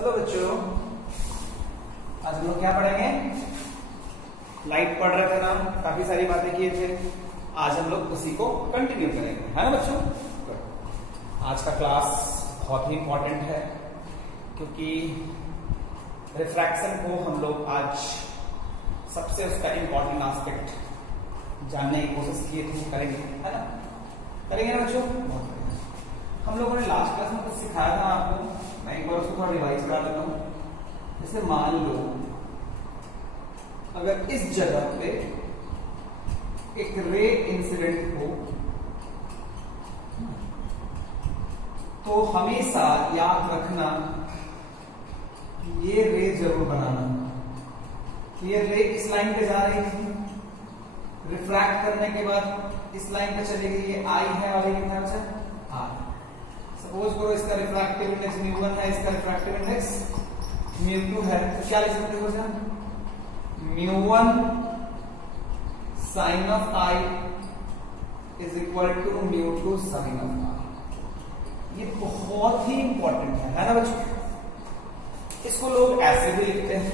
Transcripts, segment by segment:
Hello बच्चों, आज हम लोग क्या पढ़ेंगे? लाइट पढ़ रहे थे ना, काफी सारी बातें किए थे। आज हम लोग उसी को कंटिन्यू करेंगे, है ना बच्चों? आज का क्लास बहुत ही इंपॉर्टेंट है क्योंकि रिफ्रैक्शन को हम लोग आज सबसे उसका इंपॉर्टेंट एस्पेक्ट जानने की कोशिश किए थे, करेंगे, है ना? करेंगे ना बच्चों? हम लोगों ने लास्ट क्लास में कुछ सिखाया था आपको, मैं एक बार उसको थोड़ा रिवाइज करा देता हूँ। जैसे मान लो अगर इस जगह पे एक रे इंसिडेंट हो तो हमेशा याद रखना ये रे जरूर बनाना। ये रे इस लाइन पे जा रही थी, रिफ्रैक्ट करने के बाद इस लाइन पे चली गई, ये आई है और ये क्या बचा? आर। सपोज करो इसका रिफ्रैक्टिव इंडेक्स μ1 है, इसका रिफ्रैक्टिव इंडेक्स μ2 है, तो क्या लिख सकते हो sir? μ1 sin of I is equal to μ2 sin of I। ये बहुत ही इंपॉर्टेंट है ना बच्चों? इसको लोग ऐसे भी लिखते हैं,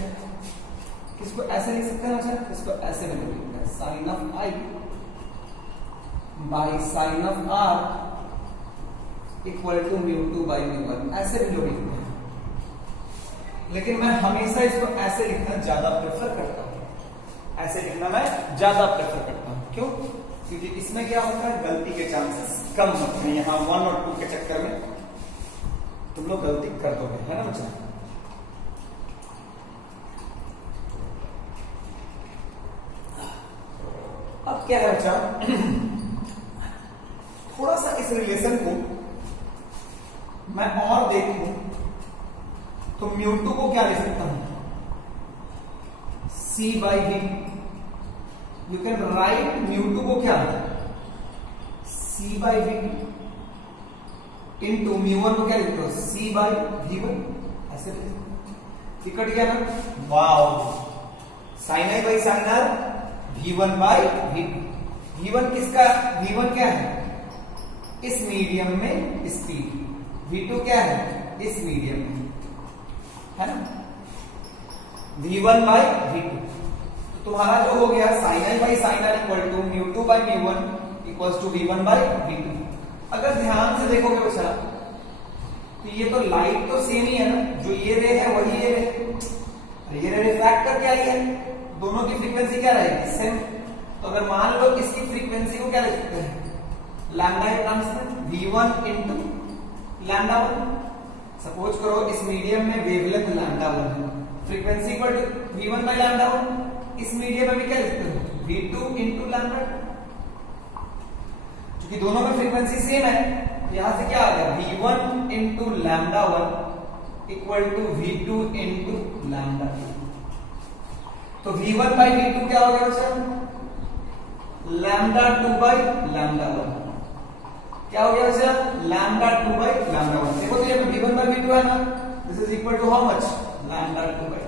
किसको ऐसे लिख सकते हैं सर? इसको ऐसे भी लिखते हैं, sin of I by sin of R equal to μ2 by μ1, ऐसे भी लोग लिखते हैं। लेकिन मैं हमेशा इसको ऐसे लिखना ज्यादा प्रेफर करता हूं। ऐसे लिखना मैं ज्यादा प्रेफर करता हूं। क्यों? क्योंकि इसमें क्या होता है, गलती के चांसेस कम होते हैं। यहां 1 और 2 के चक्कर में तुम लोग गलती कर दोगे, है ना बच्चा? अब क्या है बच्चा, थोड़ा सा इस रिलेशन को मैं और देखूं तो μ2 को क्या लिख सकता हूं? C by V। You can write μ2 को क्या? C by V इंटू μ1 को क्या लिखते हो? C by V1। ऐसे टिकट गया ना? Wow, sin I by sin R V1 by V2। V1 किसका? V1 क्या है? इस मीडियम में स्पीड। V2 क्या है? इस मीडियम में, है ना? V1 by V2। तो तुम्हारा जो हो गया sin I by sin R equal to μ2 by μ1 equals to V1 by V2। अगर ध्यान से देखोगे बच्चा तो ये तो लाइट तो सेम ही है ना, जो ये रे है वही ये रे। ये रे रिफ्रैक्ट करके आई है, दोनों की फ्रीक्वेंसी क्या रहेगी? सेम। तो अगर मान लो इसकी फ्रीक्वेंसी को क्या लिख सकते हैं? लैम्डा के टर्म्स में V1 इंटू लैम्डा 1। सपोज करो इस मीडियम में वेवलेंथ लैम्डा 1 है, frequency equal to V1 by lambda 1। इस मीडियम में भी क्या लिखते हो? V2 into lambda 2। क्योंकि दोनों में फ्रीक्वेंसी सेम है, यहां से क्या आ गया? V1 into lambda 1 equal to V2 into lambda 2। तो V1 बाय V2 क्या हो गया बच्चा? Lambda 2 by lambda 1। क्या हो गया बच्चा? Lambda 2 by lambda 1। देखो तो ये V1 बाय V2 है ना, this is equal to how much? Lambda 2 by.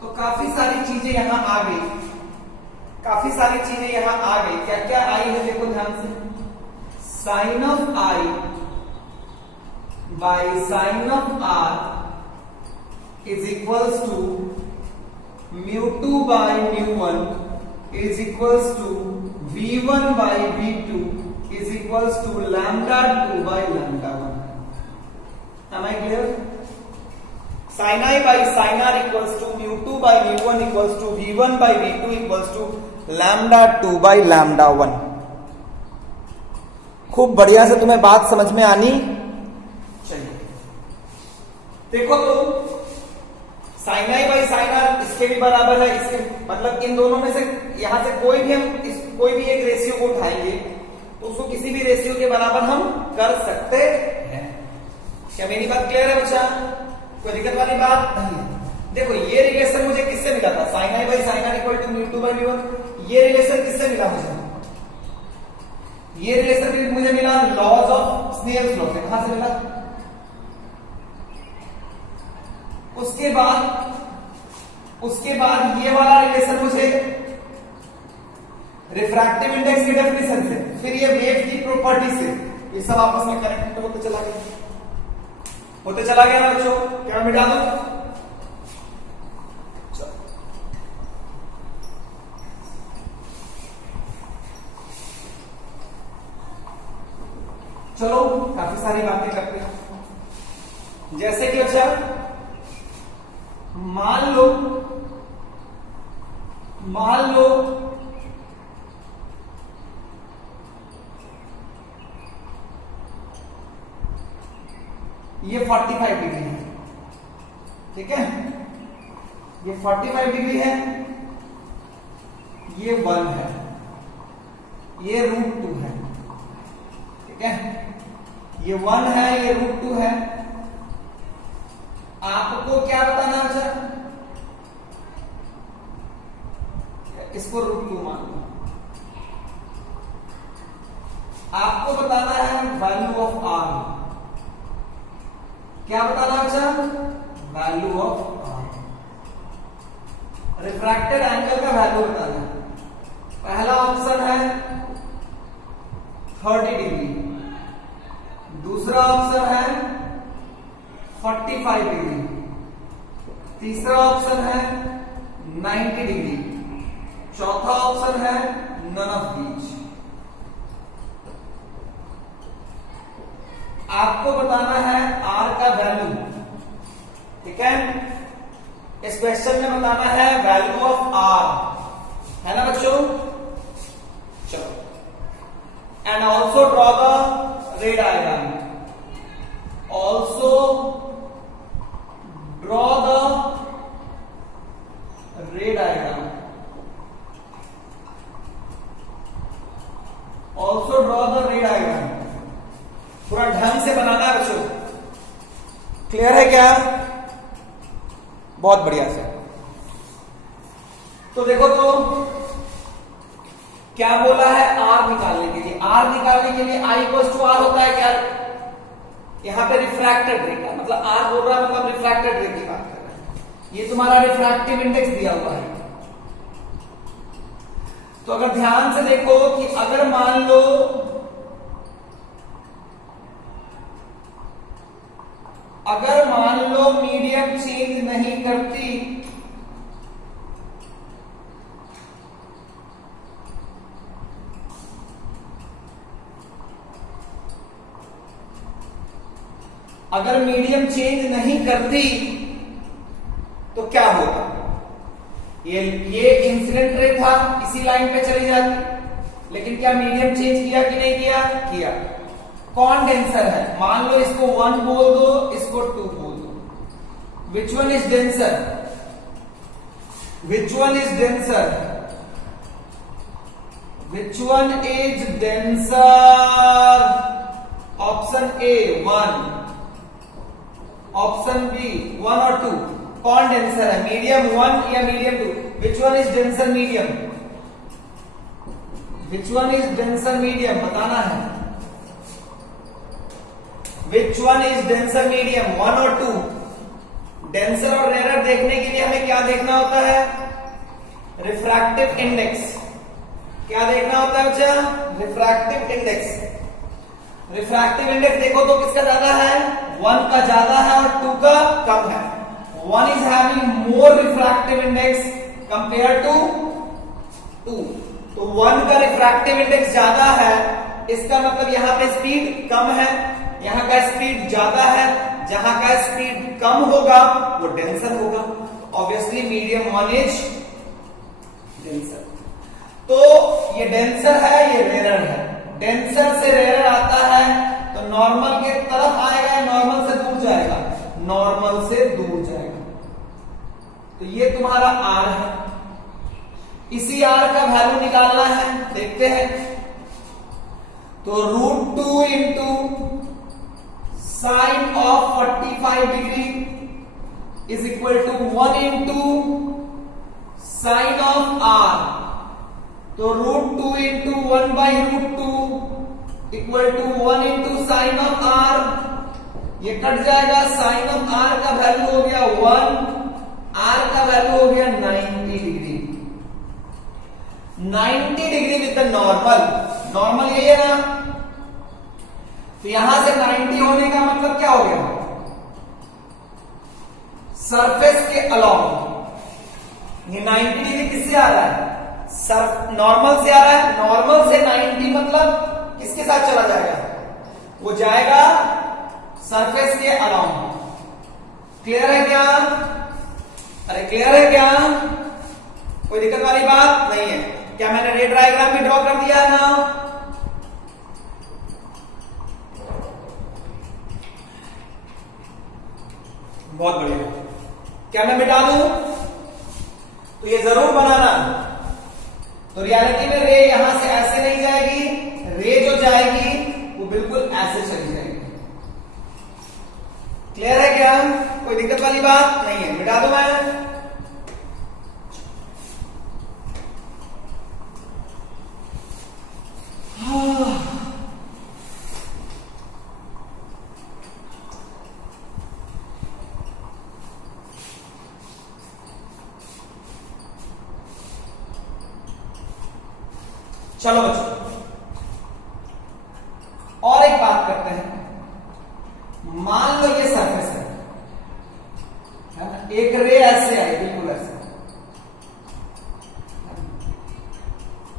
तो काफी सारी चीजें यहां आ गई, काफी सारी चीजें यहां आ गई। क्या क्या आई है देखो ध्यान से। Sine of I by sine of R is equals to μ2 by μ1 is equals to V1 by V2 is equals to lambda 2 by lambda 1। Am I clear? Sin I by sin R equals to μ2 by μ1 equals to V1 by V2 equals to lambda 2 by lambda 1। खूब बढ़िया से तुम्हें बात समझ में आनी चाहिए। देखो तो sin I by sin R इसके भी बराबर है, इसके मतलब इन दोनों में से यहां से कोई भी हम कोई भी एक रेशियो को उठाएंगे तो उसको किसी भी रेशियो के बराबर हम कर सकते हैं। क्या मेरी बात क्लियर है बच्चा? कोई दिक्कत वाली बात नहीं है। देखो ये रिलेशन मुझे किससे मिला था? sin I by sin R equal to μ2 by μ1। ये रिलेशन किससे मिला मुझे? ये रिलेशन मुझे मिला लॉज ऑफ स्नेल्स लॉ से। कहां से मिला? उसके बाद ये वाला रिलेशन मुझे रिफ्रैक्टिव इंडेक्स की डेफिनेशन से, फिर ये वेव की प्रॉपर्टी से, ये सब आपस में कनेक्ट होते चला गया। होते चला गया ना बच्चों, क्या मिटा दो? चलो काफी सारी बातें करते हैं। जैसे कि अच्छा मान लो ये 45 डिग्री है, ठीक है, ये 45 डिग्री है, ये 1 है, ये √2 है, ठीक है, ये 1 है, ये √2 है। आपको क्या बताना है? इसको √2 मान लो। आपको बताना है वैल्यू ऑफ आर। क्या बताना अच्छा? Value of R, refracted angle का वैल्यू बताना है। पहला ऑप्शन है 30 डिग्री, दूसरा ऑप्शन है 45 डिग्री, तीसरा ऑप्शन है 90 डिग्री, चौथा ऑप्शन है नन ऑफ दीज। आपको बताना है आर का वैल्यू, ठीक है। इस क्वेश्चन में बताना है वैल्यू ऑफ आर, है ना बच्चों? चलो, and also draw the ray diagram, also draw the ray diagram, also draw the ray diagram. पूरा ढंग से बनाना है बच्चों, क्लियर है क्या? बहुत बढ़िया से। तो देखो तो क्या बोला है आर निकालने के लिए? आर निकालने के लिए आई इक्वल टू आर होता है क्या? यहां पे रिफ्रैक्टेड रे का मतलब आर बोल रहा है, मतलब रिफ्रैक्टेड रे की बात कर रहा है। ये तुम्हारा रिफ्रैक्टिव इंडेक्स दिया हुआ है। तो अगर ध्यान से देखो कि अगर मान लो मीडियम चेंज नहीं करती, अगर मीडियम चेंज नहीं करती तो क्या होगा? ये इंसिडेंट रे था, इसी लाइन पे चली जाती, लेकिन क्या मीडियम चेंज किया कि नहीं किया? किया। कौन डेंसर है? मान लो इसको 1 बोल दो, इसको 2 बोल दो। Which one is denser? Which one is denser? Which one is denser? Option A 1, option B 1 और 2। कौन डेंसर है? मीडियम 1 या medium 2? Which one is denser medium? Which one is denser medium बताना है। Which one is denser medium, 1 और 2? Denser और rare देखने के लिए हमें क्या देखना होता है? Refractive index. क्या देखना होता है बच्चा? Refractive index. रिफ्रैक्टिव इंडेक्स देखो तो किसका ज्यादा है? 1 का ज्यादा है और 2 का कम है। 1 is having more refractive index compared to 2। तो 1 का रिफ्रैक्टिव इंडेक्स ज्यादा है, इसका मतलब यहां पे स्पीड कम है, यहां का स्पीड ज्यादा है। जहां का स्पीड कम होगा वो डेंसर होगा। Obviously medium 1 is denser. तो ये डेंसर है, ये रेयर है। डेंसर से रेयर आता है तो नॉर्मल के तरफ आएगा, नॉर्मल से दूर जाएगा, नॉर्मल से दूर जाएगा। तो ये तुम्हारा आर है। इसी आर का वैल्यू निकालना है, देखते हैं। तो √2 into sine of 45 degree is equal to 1 into sine of are. तो √2 into 1 by √2 equal to 1 into sine of R. ये कट जाएगा, साइन ऑफ आर का वैल्यू हो गया 1, आर का वैल्यू हो गया 90 degree. 90 degree with the normal. Normal यही है ना? तो यहां से 90 होने का मतलब क्या हो गया? सरफेस के अलॉन्ग। ये 90 डिग्री किससे आ रहा है? नॉर्मल से आ रहा है। नॉर्मल से 90 मतलब किसके साथ चला जाएगा? वो जाएगा सरफेस के अलॉन्ग। क्लियर है क्या? अरे क्लियर है क्या? कोई दिक्कत वाली बात नहीं है क्या? मैंने रे डायग्राम भी ड्रॉ कर दिया है ना? बहुत बढ़िया। क्या मैं मिटा दूं? तो ये जरूर बनाना। तो रियलिटी में रे यहां से ऐसे नहीं जाएगी, रे जो जाएगी वो बिल्कुल ऐसे चली जाएगी। क्लियर है क्या? कोई दिक्कत वाली बात नहीं है। मिटा दूं मैं? चलो बच्चों, और एक बात करते हैं। मान लो ये सरफेस है ना? एक रे ऐसे आई, बिल्कुल ऐसे।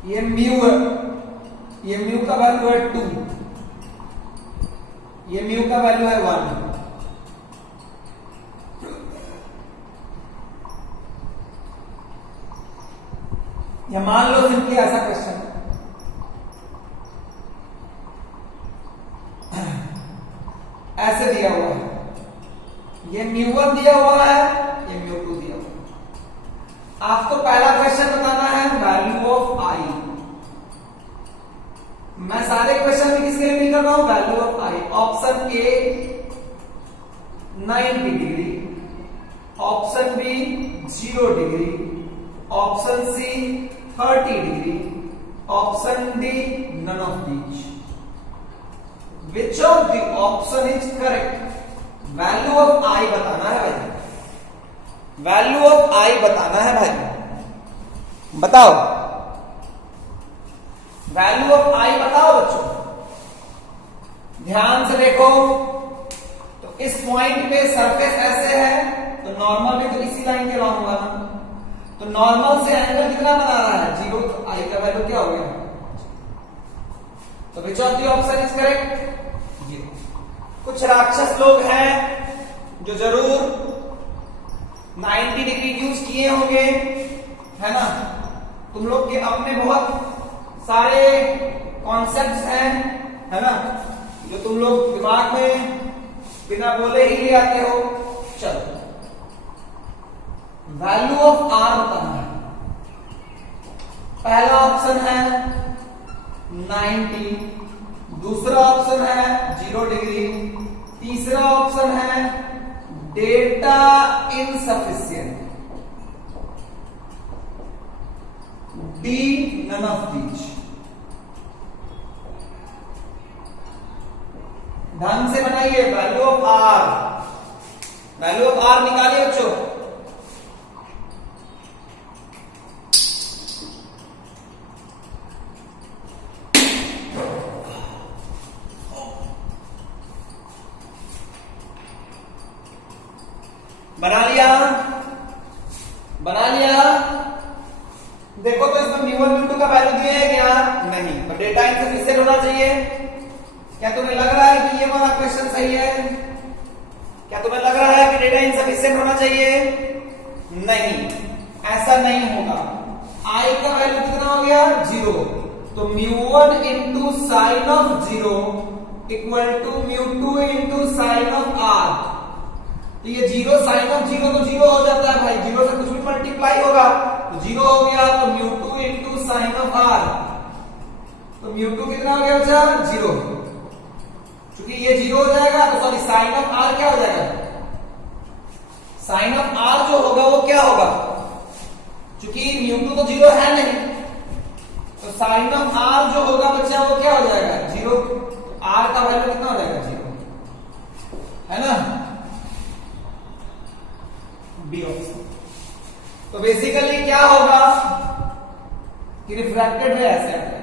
ये म्यू है, ये म्यू का वैल्यू है 2, ये म्यू का वैल्यू है 1। या मान लो सिंपली ऐसा क्वेश्चन, ऐसे दिया हुआ है, ये म्यू1 दिया हुआ है, ये म्यू2 दिया हुआ है। आपको पहला क्वेश्चन बताना है वैल्यू ऑफ आई। मैं सारे क्वेश्चन में किसके लिए नहीं कर रहा हूं? Value of I. Option A 90 degree, option B 0 degree, option C 30 degree, option D none of these. Which of the option is correct? Value of I बताना है भाई, वैल्यू ऑफ आई बताना है भाई। बताओ, वैल्यू ऑफ आई बताओ बच्चों। ध्यान से देखो, तो इस पॉइंट पे सरफेस ऐसे है, तो नॉर्मल भी तो इसी लाइन के लॉन्ग होगा ना। तो नॉर्मल से एंगल कितना बना रहा है? 0। तो आई का वैल्यू क्या हो गया? तो which of the option is correct? कुछ राक्षस लोग हैं जो जरूर 90 डिग्री यूज किए होंगे, है ना? तुम लोग के अपने बहुत सारे कॉन्सेप्ट्स हैं, है ना, जो तुम लोग दिमाग में बिना बोले ही ले आते हो। चलो, वैल्यू ऑफ आर बताना है। पहला ऑप्शन है 90, दूसरा ऑप्शन है 0 डिग्री, तीसरा ऑप्शन है data insufficient, D none of these. ढंग से बनाइए value of R. Value of R निकालिए बच्चों। बना लिया? बना लिया? देखो तो इसमें म्यू1 म्यू2 का वैल्यू दिया है क्या? नहीं। तो डेटा इनसफिशिएंट होना चाहिए। क्या तुम्हें लग रहा है कि ये वाला क्वेश्चन सही है? क्या तुम्हें लग रहा है कि डेटा इनसफिशिएंट होना चाहिए? नहीं, ऐसा नहीं होगा। आई का वैल्यू कितना हो गया? 0। तो mu one into sine of 0 equal to mu two into sine of are. तो ये 0 साइन ऑफ 0 तो 0 हो जाता है भाई, 0 से कुछ भी मल्टीप्लाई होगा तो 0 हो गया। तो म्यू2 इंटू साइन ऑफ आर, तो म्यू2 कितना हो गया बच्चा? 0। क्योंकि ये 0 हो जाएगा तो सॉरी साइन ऑफ आर क्या हो जाएगा? साइन ऑफ आर जो होगा वो क्या होगा? क्योंकि म्यू2 तो 0 है नहीं, तो साइन ऑफ आर जो होगा बच्चा वो क्या हो जाएगा? 0। आर का वैल्यू कितना हो जाएगा? 0, है ना? B option. तो बेसिकली क्या होगा कि रिफ्रैक्टेड रे ऐसे आएगा,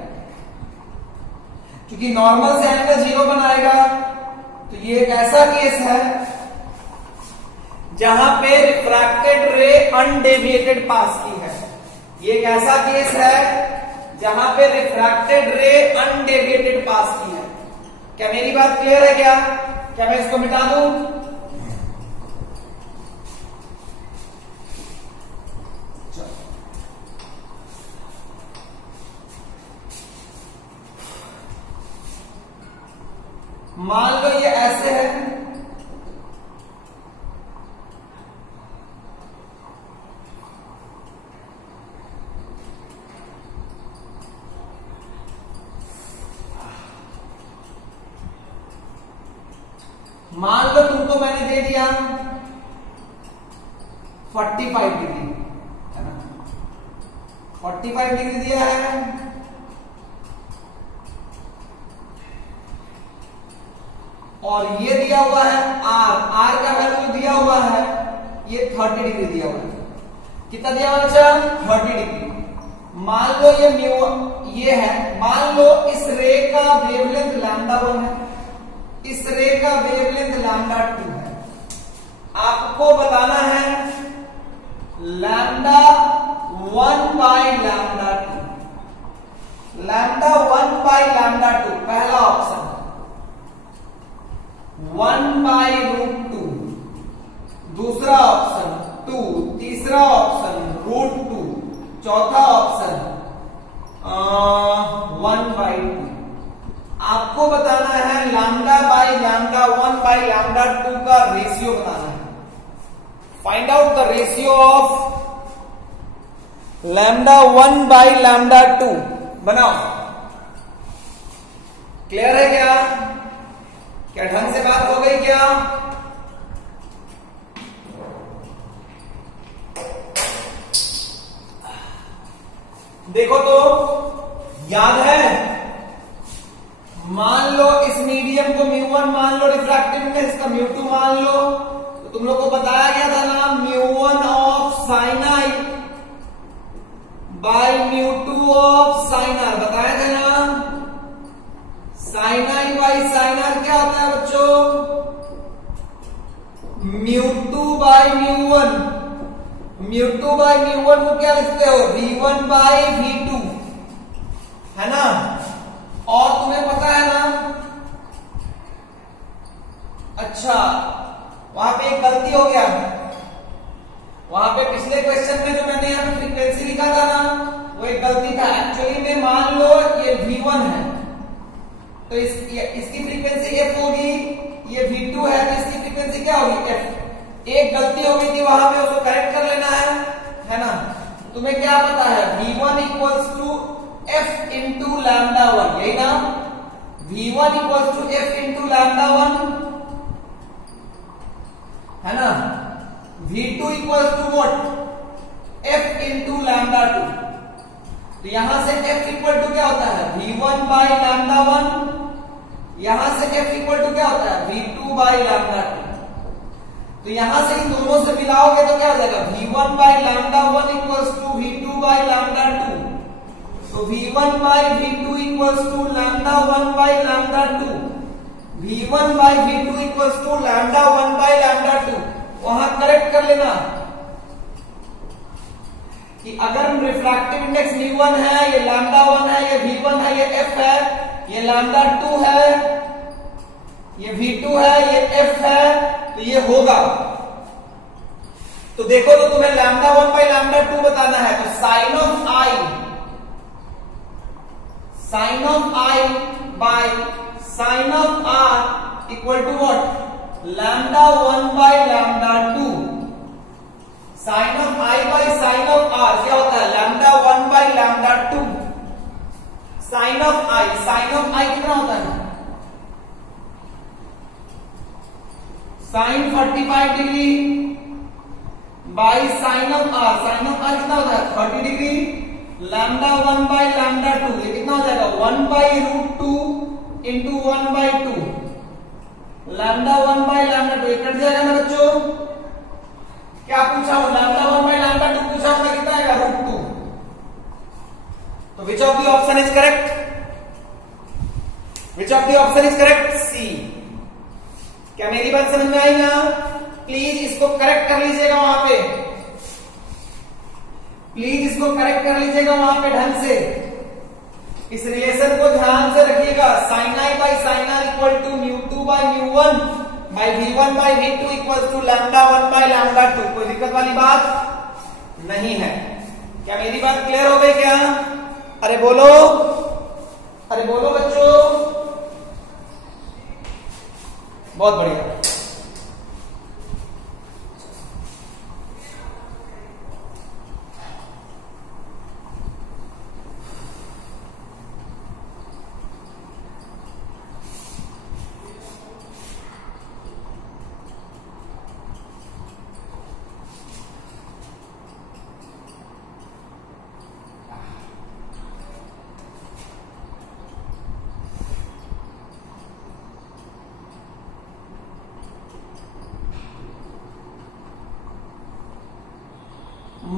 क्योंकि नॉर्मल से एंगल 0 बनाएगा। तो ये एक ऐसा केस है जहां पे रिफ्रैक्टेड रे अनडेविएटेड पास की है। ये एक ऐसा केस है जहां पे रिफ्रैक्टेड रे अनडेविएटेड पास की है। क्या मेरी बात क्लियर है? क्या मैं इसको मिटा दूं? मान लो ये ऐसे है, मान लो तुमको मैंने दे दिया 45 डिग्री, है ना, 45 डिग्री दिया है, और ये दिया हुआ है आर का वैल्यू दिया हुआ है, ये 30 डिग्री दिया हुआ है। कितना दिया हुआ बच्चा? 30 डिग्री। मान लो ये म्यू ये है, मान लो इस रे का वेवलेंथ λ1 है, इस रे का वेवलेंथ λ2 है। आपको बताना है λ1 बाय λ2, λ1 बाय λ2 पहला ऑप्शन, 1 बाय √2 दूसरा ऑप्शन, 2 तीसरा ऑप्शन, √2 चौथा ऑप्शन, 1 बाय 2। आपको बताना है लैम्डा बाय λ1 बाय λ2 का रेशियो बताना है। Find out the ratio of λ1 by λ2। बनाओ। क्लियर है क्या? क्या ढंग से बात हो गई क्या? देखो तो याद है, मान लो इस मीडियम को μ1 मान लो, रिफ्रैक्टिव इसका μ2 मान लो, तो तुम लोग को बताया गया था ना μ1 of sine I by μ2 of sine R, बताया था ना। Sine I by sine R क्या होता है बच्चों? μ2 बाई μ1, μ2 बाई μ1 को क्या लिखते हो? v1 बाई v2, है ना। और तुम्हें पता है ना, अच्छा वहां पे एक गलती हो गया, वहां पे पिछले क्वेश्चन में जो मैंने यहाँ फ्रीक्वेंसी लिखा था ना, वो एक गलती था। एक्चुअली में मान लो ये v1 है तो इसकी फ्रीक्वेंसी f होगी, ये v2 है तो इसकी फ्रीक्वेंसी क्या होगी? f। एक गलती हो गई थी वहां पे, उसको करेक्ट कर लेना है ना। तुम्हें क्या पता है? v1 equals to f into λ1, यही ना। v1 equals to f into λ1, है ना। v2 equals to what? f into λ2। तो यहां से f इक्वल टू क्या होता है? v1 bye λ1। यहां से f इक्वल टू क्या होता है? v2 bye λ2। तो यहां से इन दोनों से मिलाओगे तो क्या हो जाएगा? v1 bye λ1 equals to v2 bye λ2। तो v1 by v2 equals to λ1 by λ2, v1 by v2 equals to λ1 by λ2। वहां करेक्ट कर लेना कि अगर रिफ्रैक्टिव इंडेक्स μ1 है, ये λ1 है, ये v1 है, ये f है, ये λ2 है, ये v2 है, ये f है, तो ये होगा। तो देखो तो तुम्हें λ1 बाय λ2 बताना है, तो sine of i by sine of r equal to what? λ1 by λ2। Sine of i by sine of r क्या होता है? λ1 बाय λ2। साइन ऑफ i कितना होता है? Sine 45 degree by sine of r कितना होता है? 30 डिग्री। λ1 बाय λ2 ये कितना हो जाएगा? 1 बाय √2 इंटू 1 बाय 2। λ1 बाय λ2 ये कट जाएगा ना बच्चों। क्या पूछा हूं? λ1 बाय λ2 पूछा हूं, कितना आएगा? √2। तो which of the option is correct? Which of the option is correct? C. क्या मेरी बात समझ में आई ना? प्लीज इसको करेक्ट कर लीजिएगा वहां पे, प्लीज इसको करेक्ट कर लीजिएगा वहां पे ढंग से। इस रिलेशन को ध्यान से रखिएगा, sine I by sine R equal to mu two by mu one by v1 by v2 equal to lambda one by lambda two. कोई दिक्कत वाली बात नहीं है। क्या मेरी बात क्लियर हो गई क्या? अरे बोलो, अरे बोलो बच्चों, बहुत बढ़िया।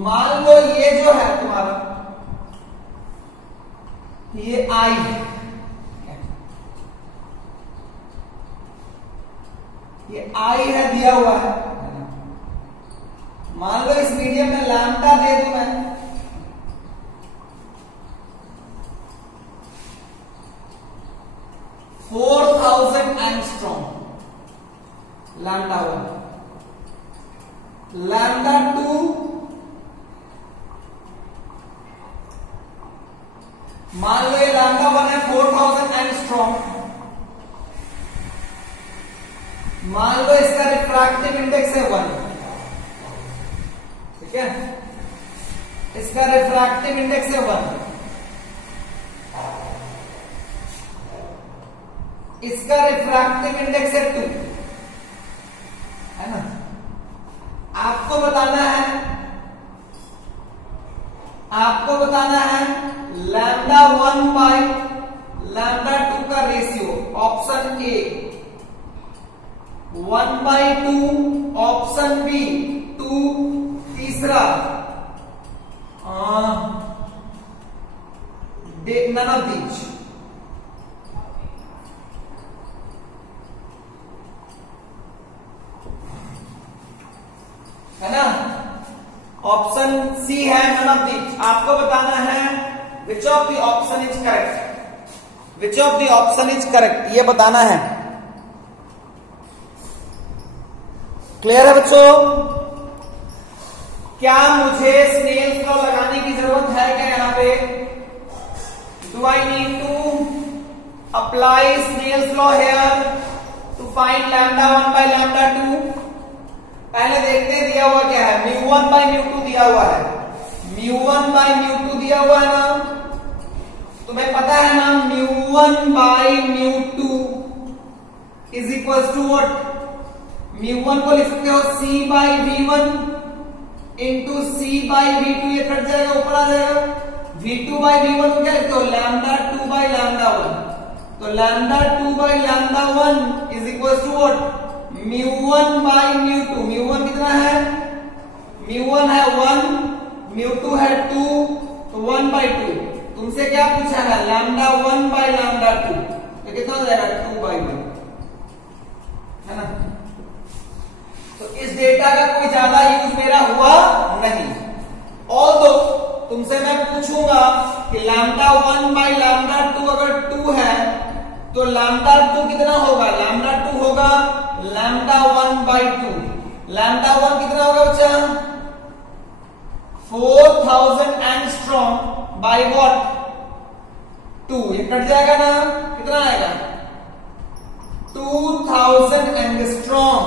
मान लो ये जो है तुम्हारा, ये आई है, ये आई है दिया हुआ है। मान लो इस मीडियम में लैम्डा दे दूं मैं, angstrom, lambda one, lambda two मान लो ये लैम्डा वन है 4000 एंगस्ट्रॉम, मान लो इसका रिफ्रैक्टिव इंडेक्स है 1, ठीक है, इसका रिफ्रैक्टिव इंडेक्स है 1, इसका रिफ्रैक्टिव इंडेक्स है 2, है ना। आपको बताना है लैम्डा 1 बाई लैम्डा 2 का ratio, option A 1/2, option B 2, तीसरा नन ऑफ दीज। है ना, ऑप्शन सी है नन ऑफ दीज। आपको बताना है विच of the option is correct, which of the option is correct, ये बताना है। क्लियर है बच्चों? क्या मुझे स्नेल्स लॉ लगाने की जरूरत है क्या? यहां पे do I need to apply Snell's law here to find lambda 1 by lambda 2? पहले देखते हैं दिया हुआ क्या है। μ1 बाई μ2 दिया हुआ है, μ1 बाई μ2 दिया हुआ है ना, तुम्हें पता है ना μ1 by μ2 is equal to what? μ1 को लिख सकते हो c by v1 into c by v2, ये कट जाएगा, ऊपर आ जाएगा। v2 बाई v1 को क्या लिखते हो? लैम्डा 2 बाई लैम्डा 1, तो lambda 2 by lambda 1 is equal to what? μ1 by μ2। μ1 कितना है? μ1 है 1, μ2 है 2, तो 1/2। तुमसे क्या पूछा है? लैम्डा 1 बाई लैम्डा 2, तो कितना हो जाएगा? 2/1, है ना। तो इस डेटा का कोई ज्यादा यूज मेरा हुआ नहीं। ऑल्दो तुमसे मैं पूछूंगा कि लैम्डा 1 बाई लैम्डा 2 अगर 2 है तो लैम्डा 2 कितना होगा? लैम्डा 2 होगा लैम्डा 1/2। लैम्डा 1 कितना होगा बच्चा? 4000 एंगस्ट्रॉम बाई व्हाट? 2, ये कट जाएगा ना, कितना आएगा? 2000 angstrom,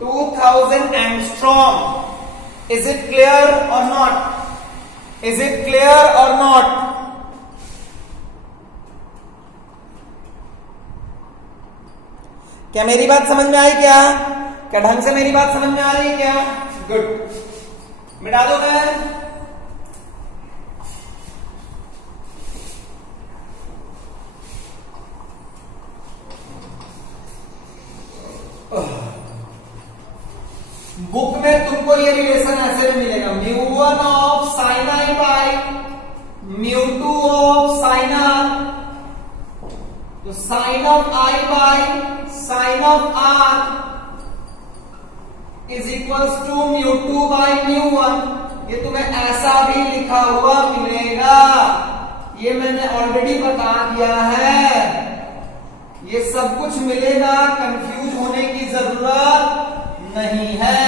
2000 angstrom. Is it clear or not? Is it clear or not? क्या मेरी बात समझ में आई क्या? क्या ढंग से मेरी बात समझ में आ रही है क्या? गुड। मिटा दो मैं। बुक में तुमको ये रिलेशन ऐसे भी मिलेगा, μ1 of sine I by μ2 of sine R. तो तो sine of I by sine of are is equals to mu two by mu one. ये तुम्हें ऐसा भी लिखा हुआ मिलेगा, ये मैंने ऑलरेडी बता दिया है। ये सब कुछ मिलेगा, कंफ्यूज होने की जरूरत नहीं है।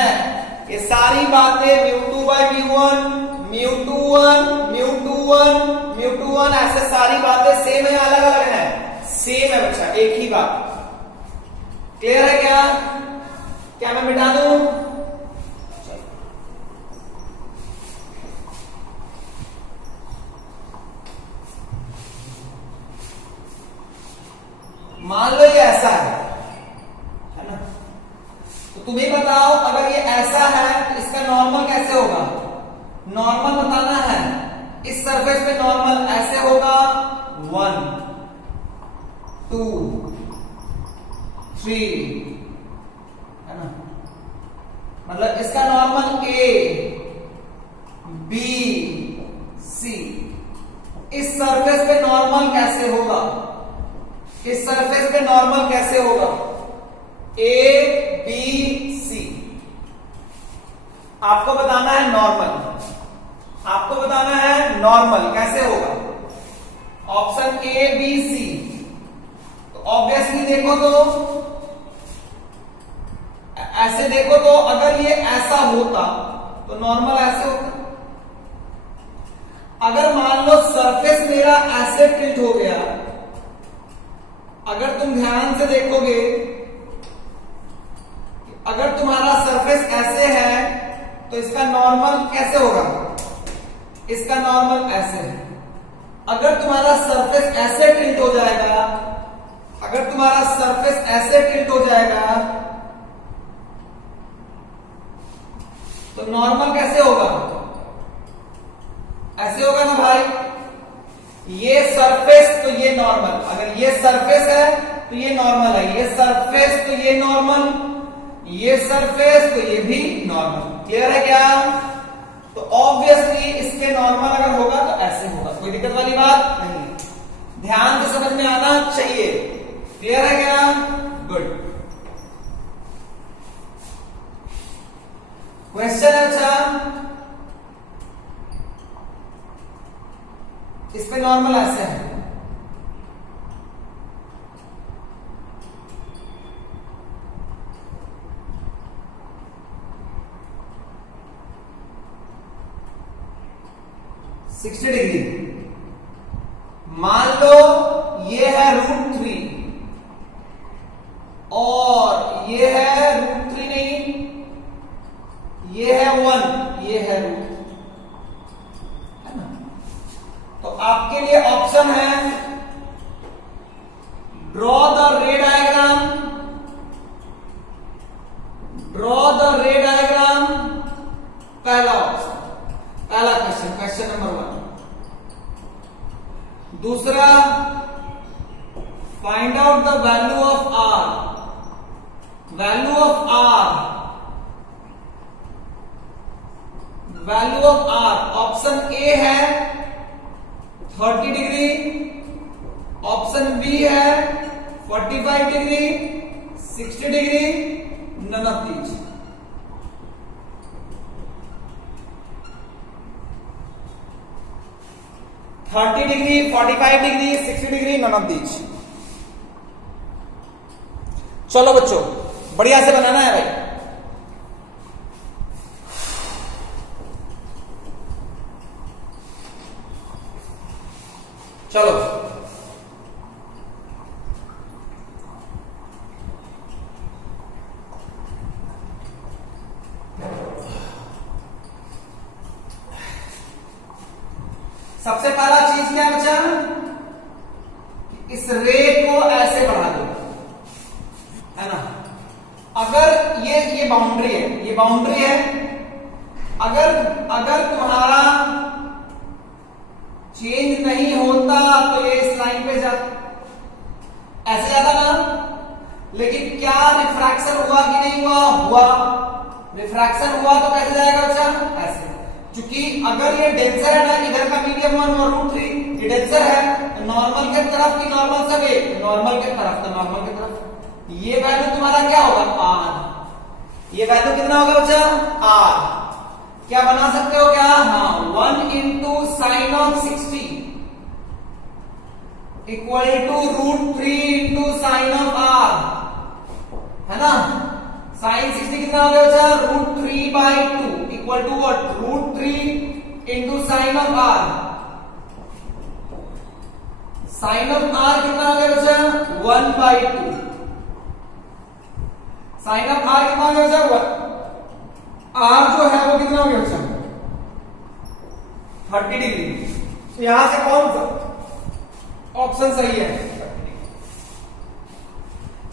ये सारी बातें mu two by mu one, mu two one, mu two one, mu two one, ऐसे सारी बातें सेम है, अलग अलग है? सेम है बच्चा, एक ही बात। क्लियर है क्या? क्या मैं मिटा दूं? मान लो ये ऐसा है ना, तो तुम ही बताओ अगर ये ऐसा है तो इसका नॉर्मल कैसे होगा? नॉर्मल बताना है। इस सरफेस पे नॉर्मल ऐसे होगा 1 2 3, है ना? मतलब इसका नॉर्मल ए बी सी। इस सरफेस पे नॉर्मल कैसे होगा? इस सरफेस पे नॉर्मल कैसे होगा? A B C. आपको बताना है नॉर्मल, आपको बताना है नॉर्मल कैसे होगा। Option A B C. तो ऑब्वियसली देखो तो ऐसे देखो तो अगर ये ऐसा होता तो नॉर्मल ऐसे होता। अगर मान लो सरफेस मेरा ऐसे टिल्ट हो गया, अगर तुम ध्यान से देखोगे, अगर तुम्हारा सरफेस ऐसे है तो इसका नॉर्मल कैसे होगा? इसका नॉर्मल ऐसे है। अगर तुम्हारा सरफेस ऐसे टिल्ट हो जाएगा, अगर तुम्हारा सरफेस ऐसे टिल्ट हो जाएगा तो नॉर्मल कैसे होगा? ऐसे होगा ना भाई। ये सरफेस तो ये नॉर्मल, अगर ये सरफेस है तो ये नॉर्मल है, ये सरफेस तो ये नॉर्मल, ये सरफेस तो ये भी नॉर्मल। क्लियर है क्या? तो ऑब्वियसली इसके नॉर्मल अगर होगा तो ऐसे होगा, कोई दिक्कत वाली बात नहीं। ध्यान से समझ में आना चाहिए। क्लियर है क्या? गुड। क्वेश्चन है अच्छा, इस पे नॉर्मल ऐसे है, $60। मान लो ये है √3 और ये है √3 नहीं, ये है 1, ये है है ना? तो आपके लिए ऑप्शन है draw the ray diagram, draw the ray diagram. पहला ऑप्शन, पहला क्वेश्चन, क्वेश्चन नंबर 1। दूसरा, find out the value of R, value of R, value of R. Option A है 30 डिग्री, ऑप्शन बी है 45 degree, 60 degree, none of these. $30 degree, 45 degree, 60 degree, none of these. चलो बच्चों, बढ़िया से बनाना है भाई। चलो सबसे पहला चीज क्या बचा? इस रे को ऐसे बढ़ा दो, है ना? अगर ये बाउंड्री है, ये बाउंड्री है। अगर तुम्हारा चेंज नहीं होता तो ये इस लाइन पे जा ऐसे जाता ना, लेकिन क्या रिफ्रैक्शन हुआ कि नहीं हुआ? हुआ। रिफ्रैक्शन हुआ तो कैसे जाएगा बच्चा? ऐसे। क्योंकि अगर ये डेंसर है ना, इधर का मीडियम 1 और √3, ये टेंसर है, नॉर्मल के तरफ की नॉर्मल सब एक, नॉर्मल के तरफ तो नॉर्मल की तरफ। ये वैल्यू तुम्हारा क्या होगा आर, ये वैल्यू कितना होगा बच्चा आर। क्या बना सकते हो क्या, हाँ 1 into sine of 60 equal to √3 into sine of R, है ना। साइन 60 कितना हो गया बच्चा √3/2 equal to what √3 into sine of R. Sine of R कितना हो गया बच्चा 1/2। साइन ऑफ आर कितना हो गया बच्चा, आर जो है वो कितना हो गया बच्चा 30 डिग्री। यहां से कौन सा ऑप्शन सही है,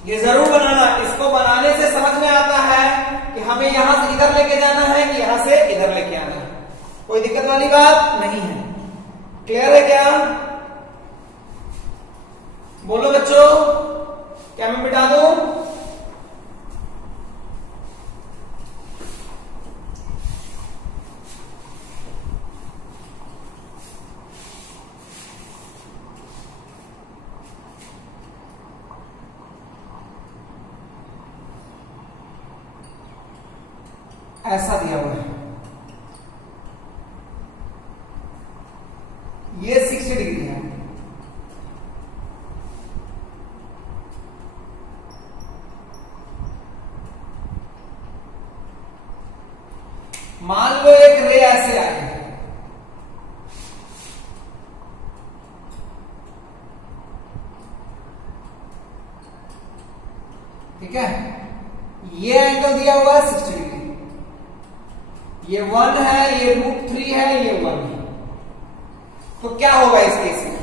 ये जरूर बनाना। इसको बनाने से समझ में आता है कि हमें यहां से इधर लेके जाना है कि यहां से इधर लेके आना है, कोई दिक्कत वाली बात नहीं है। क्लियर है क्या, बोलो बच्चों, क्या मैं मिटा दूं? ऐसा दिया हुआ है, ये 60 डिग्री है, मान लो एक रे ऐसे आई है, ठीक है। ये एंगल दिया हुआ है 60 डिग्री, ये 1 है, ये √3 है, ये 1 है। तो क्या होगा इस केस में,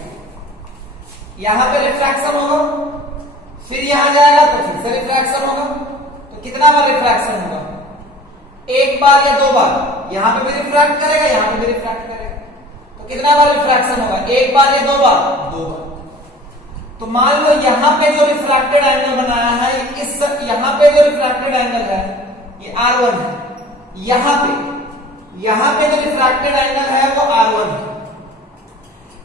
यहां पे रिफ्रैक्शन होगा, फिर यहां जाएगा तो फिर से रिफ्रैक्शन होगा। तो कितना बार रिफ्रैक्शन होगा, एक बार या दो बार, यहां पे भी रिफ्रैक्ट करेगा, यहां पे भी रिफ्रैक्ट करेगा। तो कितना बार रिफ्रैक्शन होगा, एक बार या दो बार, दो बार। तो मान लो यहां पे जो रिफ्रैक्टेड एंगल बनाया है, इस यहां पे जो रिफ्रैक्टेड एंगल है ये R1 है, यहां पे जो रिफ्रैक्टेड एंगल है वो R1 है,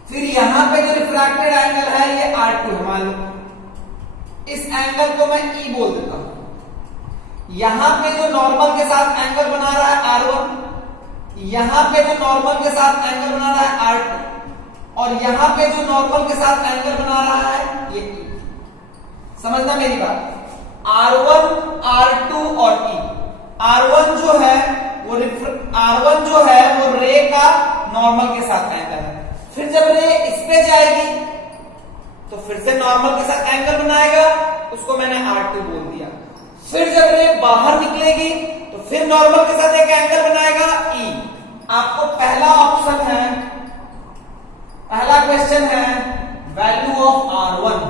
फिर यहां पे जो रिफ्रैक्टेड एंगल है ये R2 है। मान लो इस एंगल को मैं E बोल देता हूं। यहां पे जो नॉर्मल के साथ एंगल बना रहा है R1, यहां पे जो नॉर्मल के साथ एंगल बना रहा है R2, और यहां पे जो नॉर्मल के साथ एंगल बना रहा है ये E। समझना मेरी बात, R1, R2 और E। R1 जो है वो रे का नॉर्मल के साथ एंगल है, फिर जब रे इस पे जाएगी तो फिर से नॉर्मल के साथ एंगल बनाएगा, उसको मैंने R2 बोल दिया। फिर जब रे बाहर निकलेगी तो फिर नॉर्मल के साथ एक एंगल बनाएगा E। आपको पहला ऑप्शन है, पहला क्वेश्चन है value of R1,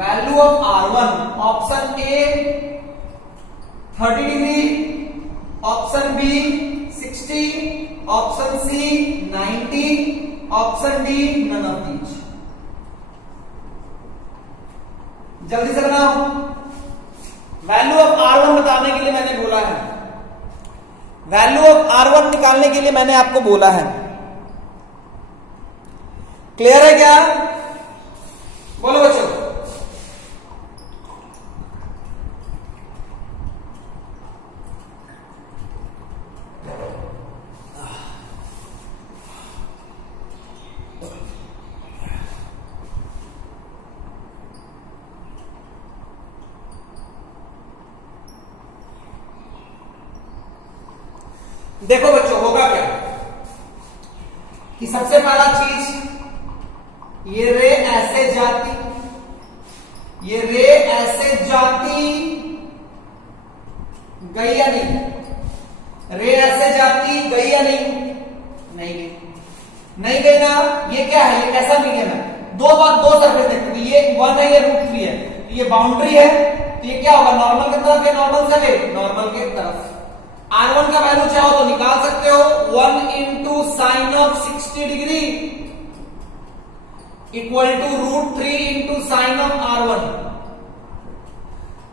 value of R1 option A 30 degree, option B 60, option C 90, option D none of these. जल्दी से बनाओ। वैल्यू ऑफ R1 बताने के लिए मैंने बोला है, वैल्यू ऑफ R1 निकालने के लिए मैंने आपको बोला है। क्लियर है क्या, बोलो बच्चों। देखो बच्चों, होगा क्या कि सबसे पहला चीज, ये रे ऐसे जाती, ये रे ऐसे जाती, गई या नहीं, रे ऐसे जाती गई या नहीं, नहीं गई, नहीं गई ना। ये क्या है, ये कैसा मीडियम है, दो सरफेस देखते हैं, ये 1 है, ये √3 है, तो ये बाउंड्री है, तो ये क्या होगा, नॉर्मल की तरफ या नॉर्मल से नॉर्मल की तरफ। R1 का वैल्यू चाहो तो निकाल सकते हो, 1 into sine of 60 degree equal to √3 into sine of R1।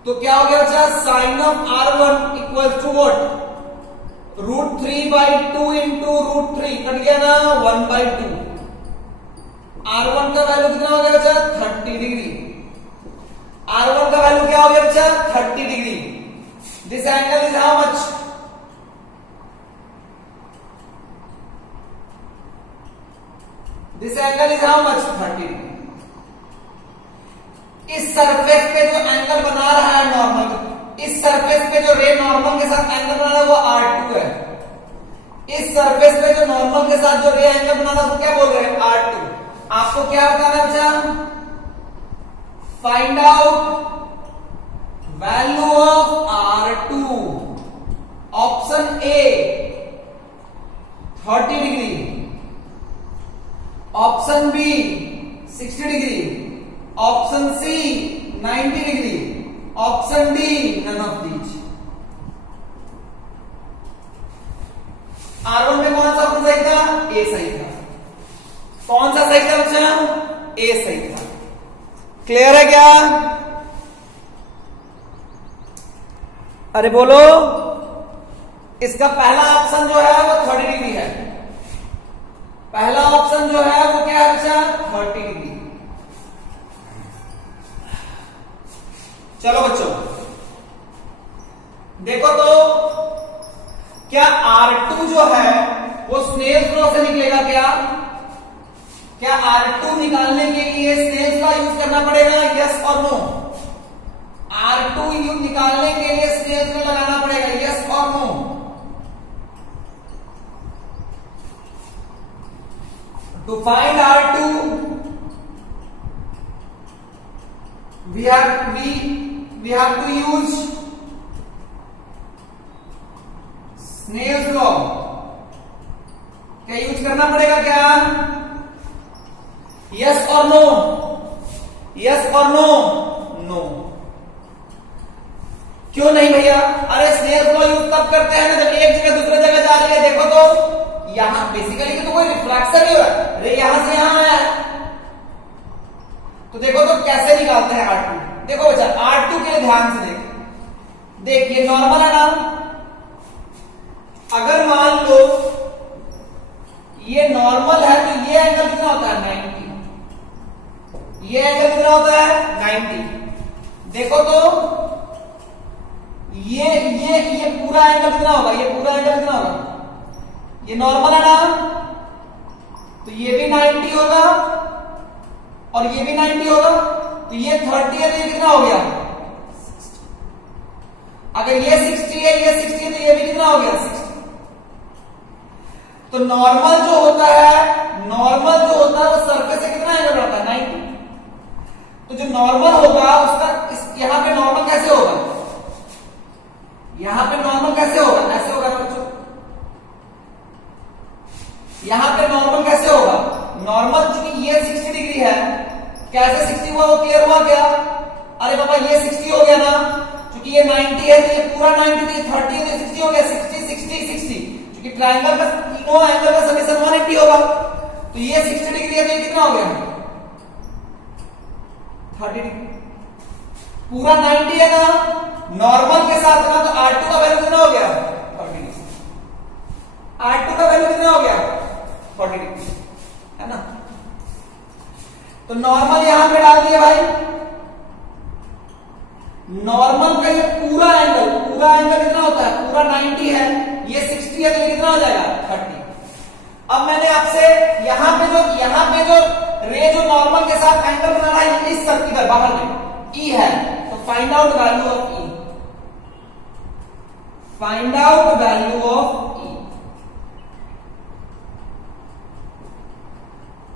तो क्या हो गया बच्चा, sine of R1 equal to what, √3/2 into √3 cut गया ना 1/2। R1 का वैल्यू कितना हो गया बच्चा 30 डिग्री। R1 का वैल्यू क्या हो गया बच्चा 30 degree. This angle is how much, this angle is how much 30 degree. इस सरफेस पे जो एंगल बना रहा है नॉर्मल, इस सरफेस पे जो रे नॉर्मल के साथ एंगल बना रहा है वो R2 है। इस सरफेस पे जो नॉर्मल के साथ जो रे एंगल बना रहा है वो क्या बोल रहे हैं R2। आपको क्या बताना है बच्चा, find out value of R2। Option A 30 degree, option B 60 degree, option C 90 degree, option D none of these. R1 में कौन सा ऑप्शन सही था, ए सही था। कौन सा सही था बच्चा, ए सही था। क्लियर है क्या, अरे बोलो। इसका पहला ऑप्शन जो है वो 30 डिग्री है। पहला ऑप्शन जो है वो क्या है बच्चा 30 डिग्री। चलो बच्चों देखो तो क्या R2 जो है वो स्नेल्स लॉ से निकलेगा क्या, क्या R2 निकालने के लिए स्नेल्स लॉ यूज करना पड़ेगा, यस और नो। R2 निकालने के लिए स्नेल्स लॉ लगाना पड़ेगा, यस और no. To find R2 we have to use Snell's law। क्या यूज करना पड़ेगा क्या, यस और नो, यस और नो, नो। क्यों नहीं भैया, अरे स्नेल्स लॉ यूज तब करते हैं ना जब एक जगह दूसरे जगह जा रही है। देखो तो यहां बेसिकली तो कोई रिफ्रैक्शन ही हो रहा है, रे यहां से यहां आया है। तो देखो तो कैसे निकालते हैं R2। देखो बच्चा R2 के लिए ध्यान से देखिए नॉर्मल है ना। अगर मान लो ये नॉर्मल है तो ये एंगल कितना होता है 90, ये एंगल कितना होता है 90। देखो तो ये पूरा एंगल कितना होगा, ये पूरा एंगल कितना होगा, ये नॉर्मल है ना, तो ये भी 90 होगा और ये भी 90 होगा। तो ये 30 है तो ये कितना हो गया 60। अगर ये 60 है ये 60 है तो ये भी कितना हो गया 60। तो नॉर्मल जो होता है, नॉर्मल जो होता है वो सरफेस से कितना एंगल रहता है 90। तो जो नॉर्मल होगा उसका यहां पे नॉर्मल कैसे होगा, यहां पे नॉर्मल कैसे होगा, ऐसे होगा ना बच्चों। यहां पे नॉर्मल कैसे होगा, नॉर्मल चूंकि ये 60 डिग्री है, कैसे 60 हुआ वो क्लियर हुआ क्या, अरे बाबा ये 60 हो गया ना, चूंकि ये 90 है तो ये पूरा 90 थी, 30 है तो 60 हो गया, 60 60 60। चूंकि ट्राइंगल का तीनों एंगल का समेशन 180 होगा, तो ये 60 डिग्री है तो ये कितना हो गया 30 डिग्री। पूरा 90 है ना, नॉर्मल के साथ ना, तो R2 का वैल्यू कितना हो गया 30 डिग्री। R2 का वैल्यू कितना हो गया 40 डिग्री है ना। तो नॉर्मल यहां पे डाल दिया भाई, नॉर्मल का ये पूरा एंगल कितना होता है, पूरा 90 है, ये 60 है तो ये कितना हो जाएगा 30। अब मैंने आपसे यहां पे जो रे जो नॉर्मल के साथ एंगल बना रहा है इस सर्किल पर बाहर में E है, तो find out value of E, find out value of E।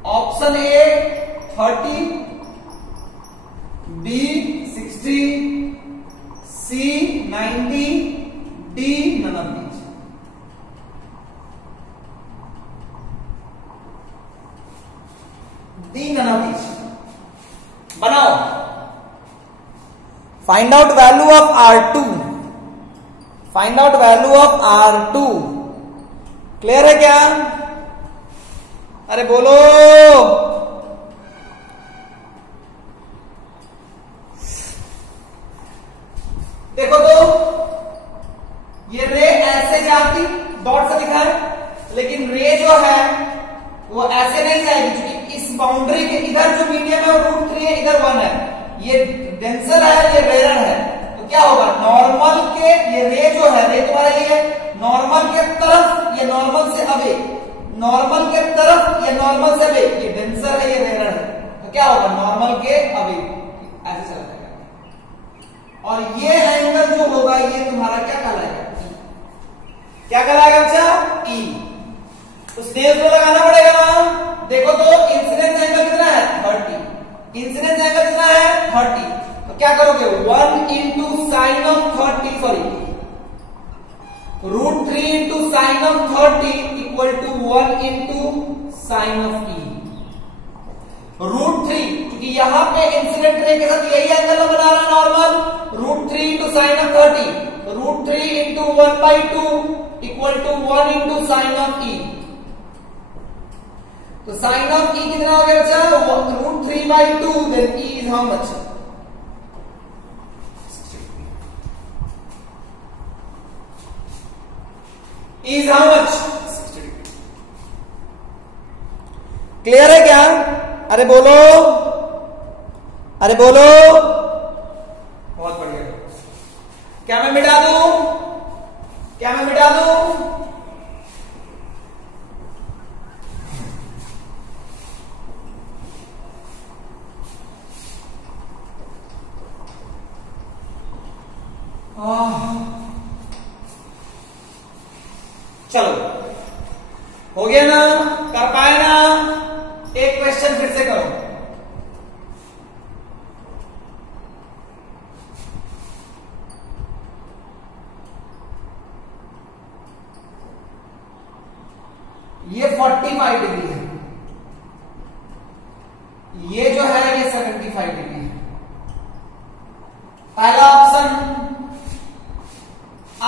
Option A 30, B 60, C 90, D none of these. D none of these बनाओ। Find out value of R2, find out value of R2। Clear है क्या, अरे बोलो। देखो तो ये रे ऐसे जाती दिखाए, लेकिन रे जो है वो ऐसे नहीं जाएगी, क्योंकि इस बाउंड्री के इधर जो मीडियम है वो √3 है, इधर 1 है, ये डेंसर है, ये रेयर है, तो क्या होगा नॉर्मल के, ये रे जो है, रे तुम्हारा ये नॉर्मल के तरफ, ये नॉर्मल से अवे, नॉर्मल के तरफ, ये नॉर्मल से अवे, ये डेंसर है, ये रेयर है, तो क्या होगा नॉर्मल के अवे, ऐसे चला जाएगा। और ये एंगल जो होगा ये तुम्हारा क्या कहलाएगा, क्या कहलाएगा बच्चा, ई। तो स्नेल को लगाना पड़ेगा ना, देखो तो इंसिडेंस एंगल कितना है 30, इंसिडेंस एंगल कितना है 30, तो क्या करोगे 1 into sine of 30, sorry √3 into sine of 30 equal to 1 into sine of E. √3 क्योंकि यहां पे इंसिडेंट रे के साथ यही एंगल बना रहा normal, √3 into sine of 30, √3 into 1/2 equal to 1 into sine of e. तो साइन ऑफ ई कितना हो गया बच्चा, √3/2, then e is how much, is how much, 60 degree. Clear है क्या, अरे बोलो, अरे बोलो, बहुत बढ़िया। क्या मैं मिटा दूं, क्या मैं मिटा दूं, चलो हो गया ना, कर पाए ना, एक क्वेश्चन फिर से करो। ये 45 डिग्री है, ये जो है ये 75 डिग्री है। पहला ऑप्शन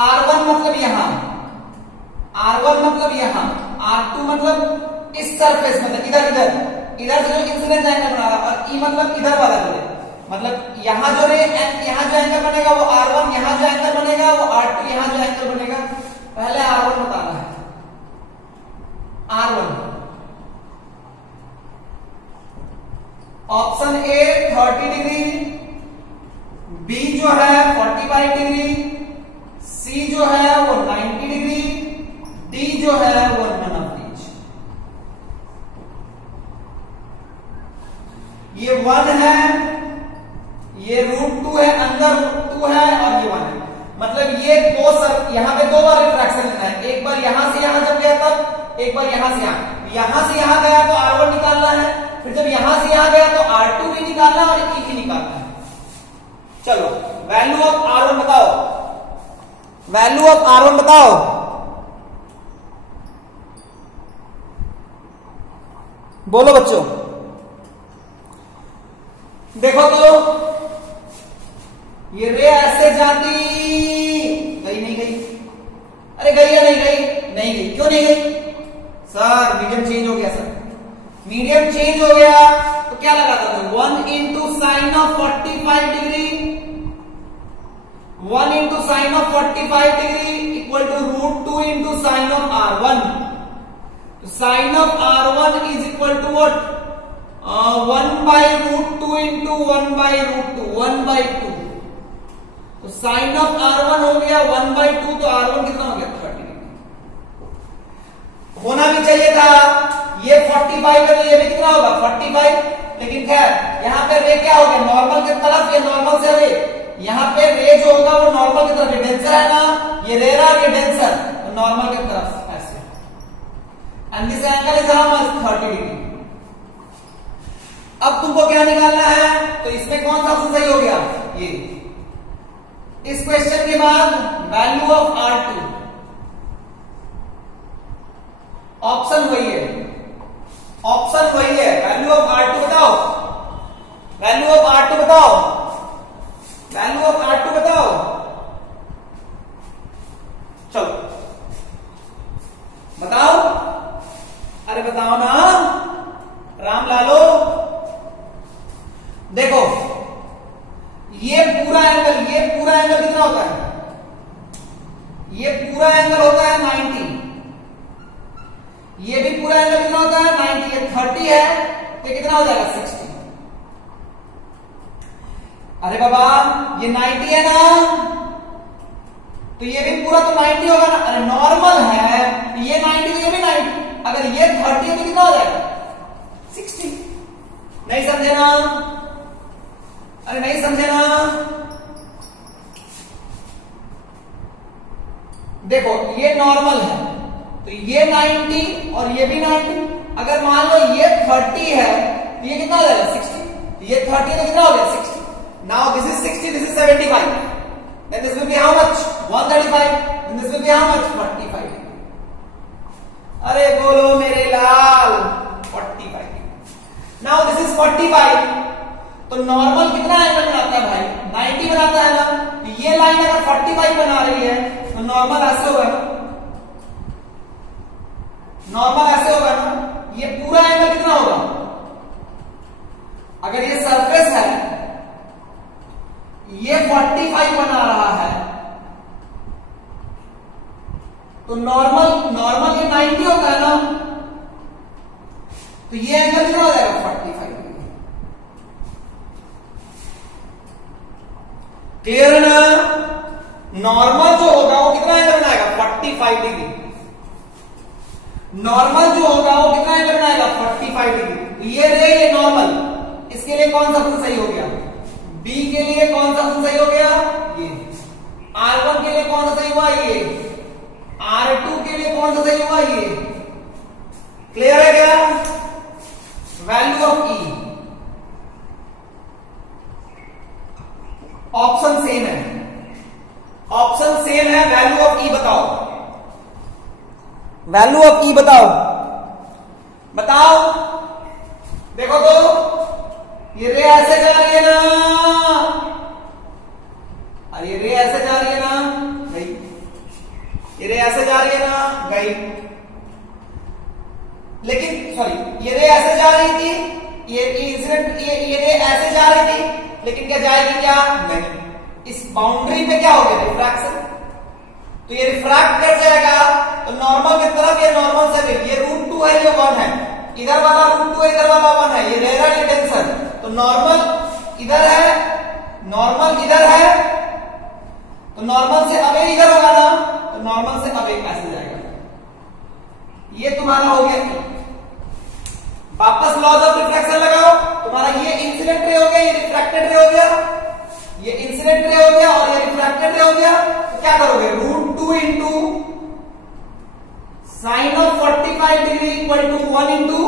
R1 मतलब यहां, R1 मतलब यहां, R2 मतलब इस सरफेस, मतलब इधर इधर इधर से जो इंसिडेंस एंगल बना रहा, और E मतलब इधर वाला जो, मतलब यहां जो यहां जो एंगल बनेगा वो R1, यहां जो एंगल बनेगा वो R2, यहां जो एंगल बनेगा, पहले R1 बताना है, R1। Option A 30 degree, B जो है 45 डिग्री, सी जो है वो 90 डिग्री, डी जो है वो 1/2 इंच। ये 1 है, ये √2 है, अंदर √2 है और ये 1 है, मतलब ये दो सर, यहां पे दो बार रिफ्रैक्शन लेना है, एक बार यहां से यहां जब गया तब, एक बार यहां से यहां से यहां गया तो R1 निकालना है, फिर जब यहां से यहां गया तो R2 भी निकालना है और E भी निकालना है। चलो वैल्यू ऑफ R1 बताओ, वैल्यू ऑफ R1 बताओ, बोलो बच्चों, देखो तो ये रे ऐसे जाती, गई नहीं गई, अरे गई या नहीं गई, नहीं गई, क्यों नहीं गई सर, मीडियम चेंज हो गया सर, मीडियम चेंज हो गया, तो क्या लगाता था 1 into sine of 45 degree, 1 into sine of 45 degree equal to √2 into sine of R1, sine of R1 is equal to what, 1/√2 into 1/√2, 1/2, तो साइन ऑफ R1 हो गया 1/2, तो R1 कितना हो गया 30 डिग्री, होना भी चाहिए था, ये 45 है तो ये भी कितना होगा 45, लेकिन खैर यहां पे रे क्या हो गया नॉर्मल की तरफ, ये नॉर्मल से रे, यहां पे रे जो होगा वो नॉर्मल की तरफ, डेंसर है ना, ये रेरा ये डेंसर, तो नॉर्मल की तरफ ऐसे, and this angle is how much 30 degree. अब तुमको क्या निकालना है, तो इसमें कौन सा ऑप्शन सही हो गया, ये। इस क्वेश्चन के बाद वैल्यू ऑफ R2, ऑप्शन वही है, ऑप्शन वही है, वैल्यू ऑफ R2 बताओ, वैल्यू ऑफ R2 बताओ, वैल्यू ऑफ R2 बताओ, चलो बताओ, अरे बताओ ना राम लालो। देखो ये पूरा एंगल कितना होता है, ये पूरा एंगल होता है 90, ये भी पूरा एंगल कितना होता है 90, ये 30 है तो कितना हो जाएगा 60। अरे बाबा ये 90 है ना, तो ये भी पूरा तो 90 होगा ना। अरे नॉर्मल है, ये 90 तो ये भी 90, अगर ये 30 है तो कितना हो जाएगा 60। नहीं समझे ना? अरे नहीं समझे ना? देखो ये नॉर्मल है तो ये 90 और ये भी 90, अगर मान लो ये 30 है तो ये कितना हो जाएगा 60, ये 30 तो कितना हो गया 60। Now this is 60, this is 75, then this will be how much 135, and this will be how much 45। अरे बोलो मेरे लाल 45। नाउ दिस इज 45, तो नॉर्मल कितना एंगल बनाता है भाई 90 बनाता है ना, तो ये लाइन अगर 45 बना रही है तो नॉर्मल ऐसे होगा ना, नॉर्मल ऐसे होगा ना। ये पूरा एंगल कितना होगा, अगर ये सरफेस है ये 45 बना रहा है तो नॉर्मल ये 90 होता है ना, तो ये एंगल कितना हो जाएगा 45 डिग्री। क्लियर है ना? नॉर्मल जो होगा वो कितना एंगल बनाएगा 45 डिग्री। नॉर्मल जो होगा वो कितना एंगल बनाएगा 45 डिग्री। तो ये रे ये नॉर्मल, इसके लिए कौन सा ऑप्शन सही हो गया, बी के लिए कौन सा ऑप्शन सही हो गया ये, R1 के लिए कौन सा सही हुआ ये, R2 के लिए कौन सा सही हुआ ये। क्लियर है क्या? Value of E option same है, ऑप्शन सेम है। वैल्यू ऑफ E बताओ, वैल्यू ऑफ E बताओ, बताओ। देखो तो ये रे ऐसे जा रही है ना, अरे ये रे ऐसे जा रही है ना, गई। ये रे ऐसे जा रही है ना, गई। लेकिन सॉरी, ये रे ऐसे जा रही थी, ये इंसिडेंट ये रे ऐसे जा रही थी, लेकिन क्या जाएगी क्या नहीं। इस बाउंड्री पे क्या हो गया रिफ्रैक्शन, तो ये रिफ्रैक्ट कर जाएगा तो नॉर्मल की तरफ, ये नॉर्मल से ये √2 है, ये 1 है, इधर वाला √2 है, इधर वाला 1 है, ये रेयर इंटेंशन। तो नॉर्मल इधर है, नॉर्मल इधर है, तो नॉर्मल से अवे इधर होगा ना, तो नॉर्मल से अवे ऐसे जाएगा। ये तुम्हारा हो गया। वापस लॉज ऑफ रिफ्रैक्शन लगाओ, तुम्हारा ये इंसिडेंट रे हो गया, ये रिफ्रैक्टेड रे हो गया, ये इंसिडेंट रे हो गया और ये रिफ्रैक्टेड रे हो गया। तो क्या करोगे √2 into sine of 45 degree equal to 1 into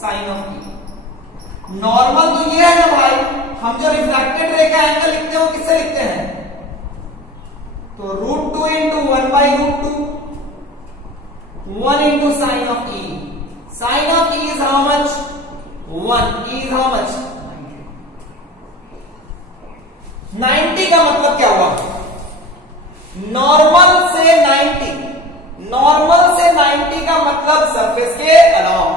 sine of E। Normal तो ये है ना भाई, हम जो रिफ्रैक्टेड रे का एंगल लिखते हैं वो किससे लिखते हैं, तो √2 into 1/√2 1 into sine of E। Sine of E is how much 1, E is how much 90 का मतलब क्या हुआ, नॉर्मल से 90, नॉर्मल से 90 का मतलब सरफेस के अलाउंग।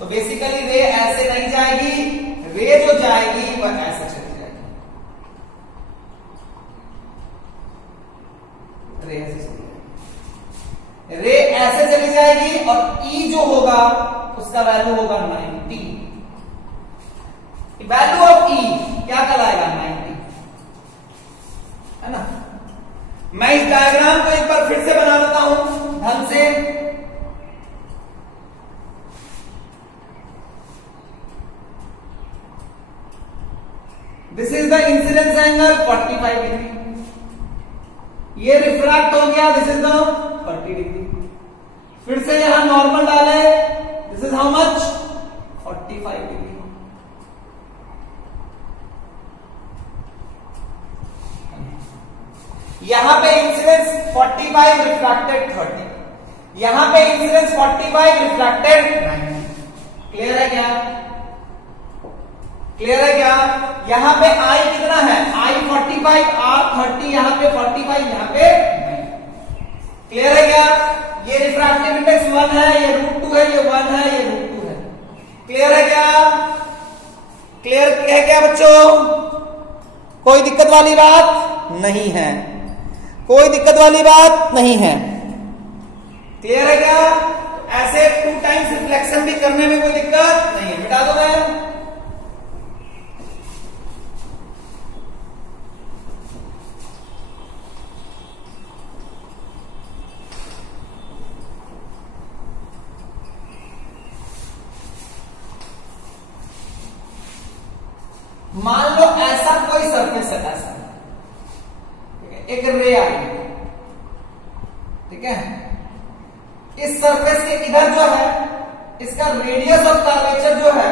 तो बेसिकली रे ऐसे नहीं जाएगी, रे जो जाएगी वह ऐसे चली जाएगी, रे ऐसे चली जाएगी, रे ऐसे चली जाएगी और E जो होगा उसका वैल्यू होगा 90। वैल्यू ऑफ E क्या कहलाएगा 90, है ना। मैं इस डायग्राम को एक बार फिर से बना देता हूं ढंग से। This is the incidence angle 45 degree, ये रिफ्रैक्ट हो गया, दिस इज द 40 डिग्री। फिर से यहां नॉर्मल डाले, this is how much 45 degree. यहां पे इंसिडेंस 45, रिफ्रैक्टेड 30, यहां पे इंसिडेंस 45, रिफ्रैक्टेड 90। क्लियर है क्या, क्लियर है क्या। यहां पे I कितना है, I 45, R 30, यहां पे 45, यहां पे 90। क्लियर है क्या। ये रिफ्रैक्टिव इंडेक्स 1 है, ये √2 है, ये 1 है, ये √2 है। क्लियर है क्या, क्लियर है क्या बच्चों, कोई दिक्कत वाली बात नहीं है, कोई दिक्कत वाली बात नहीं है। क्लियर है क्या। ऐसे 2 टाइम्स रिफ्लेक्शन भी करने में कोई दिक्कत नहीं है। मिटा दो मैं, मान लो ऐसा कोई सरफेस है, ऐसा एक रे आई, ठीक है। इस सरफेस के इधर जो है इसका रेडियस ऑफ कर्वेचर जो है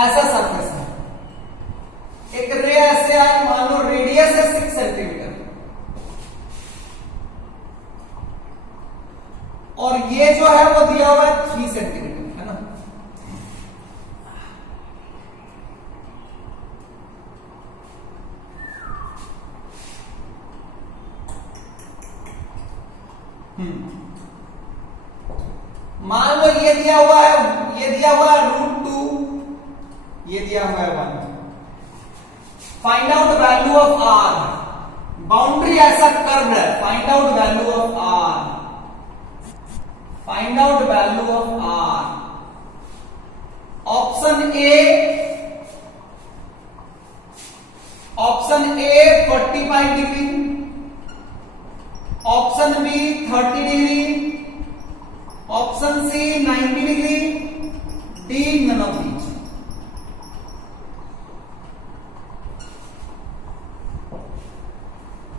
ऐसा सरफेस है, एक रे ऐसे आई, मान लो रेडियस है 6 सेंटीमीटर और ये जो है वो दिया हुआ है 3 सेंटीमीटर, है ना। मान लो ये दिया हुआ है, ये दिया हुआ है √2, ये दिया हुआ है 1। Find out value of R, boundary ऐसा कर्व है, find out value of R, find out value of R. Option A 45 degree, option B 30 degree, option C 90 degree, D none of these.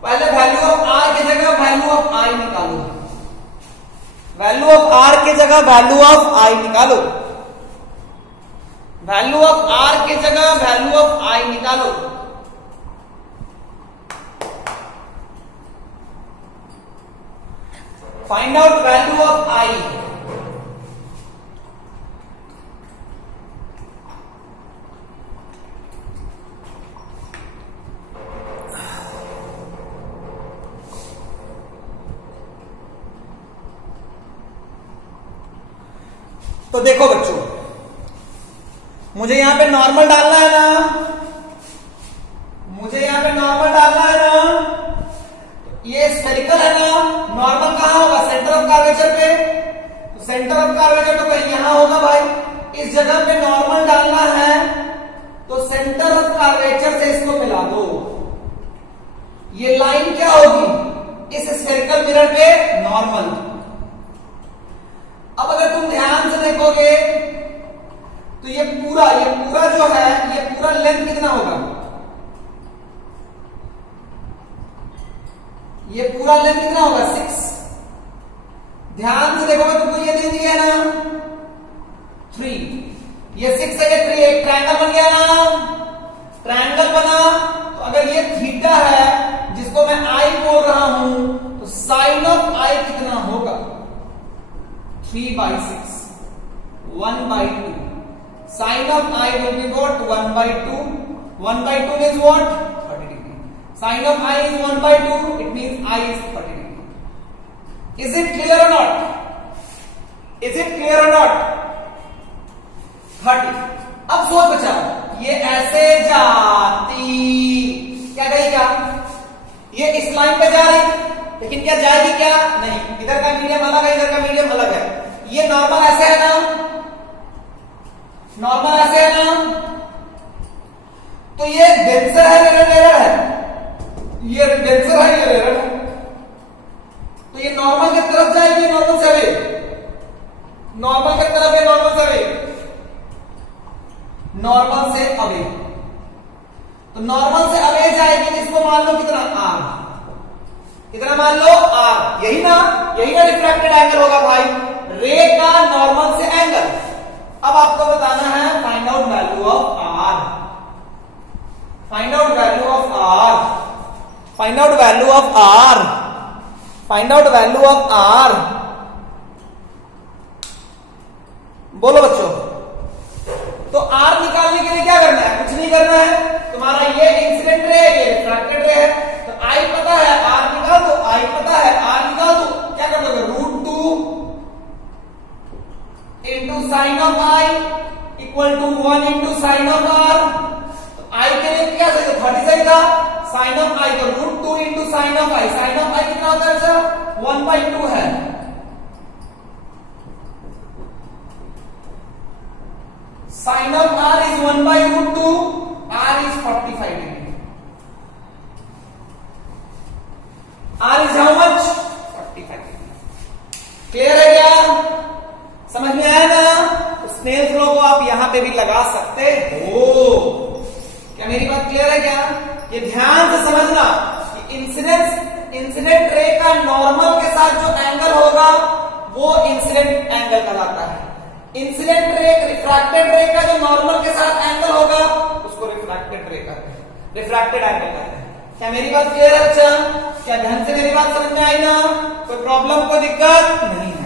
पहले वैल्यू ऑफ आर की जगह value of आई निकालो, value of R की जगह value of आई निकालो, value of R की जगह value of आई निकालो। Find out value of i. तो देखो बच्चों, मुझे यहां पे नॉर्मल डालना है ना, मुझे यहां पे नॉर्मल डालना है ना। ये स्फेरिकल है ना, नॉर्मल कहां होगा? सेंटर ऑफ कर्वेचर पे। तो सेंटर ऑफ कर्वेचर तो कहीं यहां होगा भाई, इस जगह पे नॉर्मल डालना है तो सेंटर ऑफ कर्वेचर से इसको मिला दो। ये लाइन क्या होगी? इस स्फेरिकल मिरर पे नॉर्मल। अब अगर तुम ध्यान से देखोगे तो ये पूरा जो है, ये पूरा लेंथ कितना होगा? ये पूरा लेंथ कितना होगा? 6। ध्यान से देखोगे तुमको ये दे दिया है ना 3, ये 6 है, ये 3, एक ट्रायंगल बन गया ना, ट्रायंगल बना। तो अगर ये थीटा है जिसको मैं आई बोल रहा हूं, तो साइन ऑफ आई कितना होगा? 3/6, 1/2. Sine of I will be what? 1/2. 1/2 means what? 30 degree. Sine of I is 1/2. It means I is 30 degree. Is it clear or not? Is it clear or not? 30. अब सोच बचा, ये ऐसे जाती, क्या कहेगा? ये इस लाइन पे जा रही, लेकिन क्या जाएगी? क्या नहीं। इधर का मीडियम अलग है, इधर का मीडियम अलग है। ये नॉर्मल ऐसे है ना, नॉर्मल ऐसे है ना, तो ये डेंसर है, रेयर है, ये डेंसर है, ये रेयर है। तो ये नॉर्मल की तरफ जाएगी, नॉर्मल से अवे, नॉर्मल की तरफ है, नॉर्मल से अवे, नॉर्मल से अवे। तो नॉर्मल से अवे जाएगी, इसको मान लो कितना? आर। कितना मान लो? आर। यही ना रिफ्रैक्टेड एंगल होगा भाई, रे का नॉर्मल से एंगल। अब आपको बताना है find out value of R, find out value of R, find out value of R, find out value of R. बोलो बच्चों। तो आर निकालने के लिए क्या करना है? कुछ नहीं करना है। तुम्हारा ये इंसिडेंट रे है, ये रिफ्रैक्टेड रे है, तो आई पता है, आर निकाल दो, i of i equal to 1 into sine of are. तो आई के लिए क्या सही था, 30 सही था। साइन ऑफ आई तो √2 into sine of i. Sine of i कितना होता है सर, 1/2 है। Sine of are is 1/√2, r is 45 degree. R is how much, 45 degree. Clear है क्या, समझ में आया ना? स्नेल फ्लो को आप यहां पे भी लगा सकते हो। क्या मेरी बात क्लियर है क्या? ये ध्यान से समझना कि इंसिडेंट रे का नॉर्मल के साथ जो एंगल होगा वो इंसिडेंट एंगल कहलाता है। इंसिडेंट रे रिफ्रैक्टेड रे का जो नॉर्मल के साथ एंगल होगा उसको रिफ्रैक्टेड रे कहते हैं, रिफ्रैक्टेड एंगल कहते हैं। क्या मेरी बात क्लियर है बच्चा? क्या ध्यान से मेरी बात समझ में आई ना? कोई प्रॉब्लम, कोई दिक्कत नहीं है।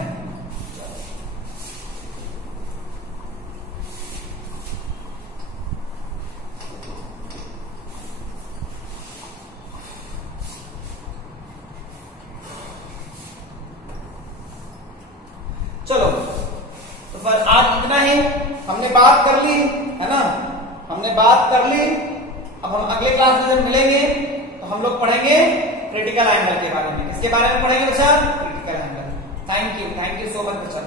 चलो तो बस आज इतना ही, हमने बात कर ली है ना, हमने बात कर ली। अब हम अगले क्लास में जब मिलेंगे तो हम लोग पढ़ेंगे क्रिटिकल एंगल के बारे में। किसके बारे में पढ़ेंगे बच्चा? Critical angle. Thank you so much बच्चा।